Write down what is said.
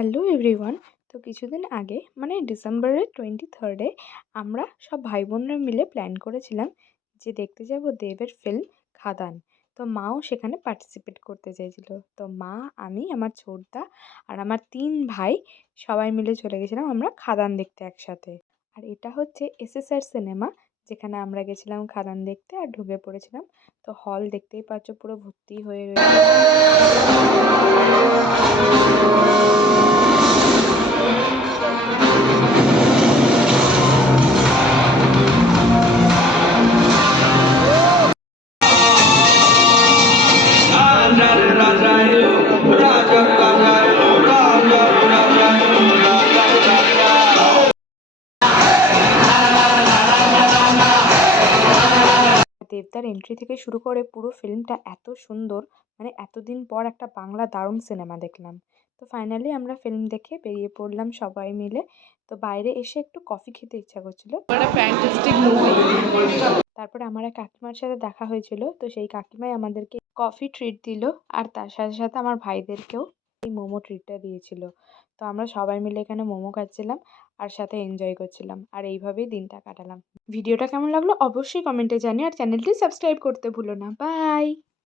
Hello everyone. তো কিছুদিন আগে মানে ডিসেম্বরের 23rd আমরা সব ভাই বোনরা মিলে প্ল্যান করেছিলাম যে দেখতে যাব দেবের ফিল্ম খাদান। তো মাও সেখানে পার্টিসিপেট করতে চাইছিল। তো মা, আমি, আমার ছোটদা আর আমার 3 ভাই সবাই মিলে চলে গেছিলাম আমরা খাদান দেখতে একসাথে। আর এটা হচ্ছে এসএসআর সিনেমা, যেখানে আমরা গেছিলাম খাদান দেখতে আর ঢুকে পড়েছিলাম। তো হল দেখতেই পাচ্ছ পুরো ভর্তি হয়ে রয়েছে। দেবদার এন্ট্রি থেকে শুরু করে পুরো ফিল্মটা এত সুন্দর, মানে এতদিন পর একটা বাংলা দারুণ সিনেমা দেখলাম। তো ফাইনালি আমরা ফিল্ম দেখে বেরিয়ে পড়লাম সবাই মিলে। তো বাইরে এসে একটু কফি খেতে ইচ্ছা করছিল। তারপরে আমার এক কাকিমার সাথে দেখা হয়েছিল, তো সেই কাকিমাই আমাদেরকে কফি ট্রিট দিল আর তার সাথে সাথে আমার ভাইদেরকেও এই মোমো ট্রিটটা দিয়েছিল। তো আমরা সবাই মিলে এখানে মোমো খাচ্ছিলাম আর সাথে এনজয় করছিলাম, আর এইভাবেই দিনটা কাটালাম। ভিডিওটা কেমন লাগলো অবশ্যই কমেন্টে জানিও, আর চ্যানেলটি সাবস্ক্রাইব করতে ভুলো না। বাই।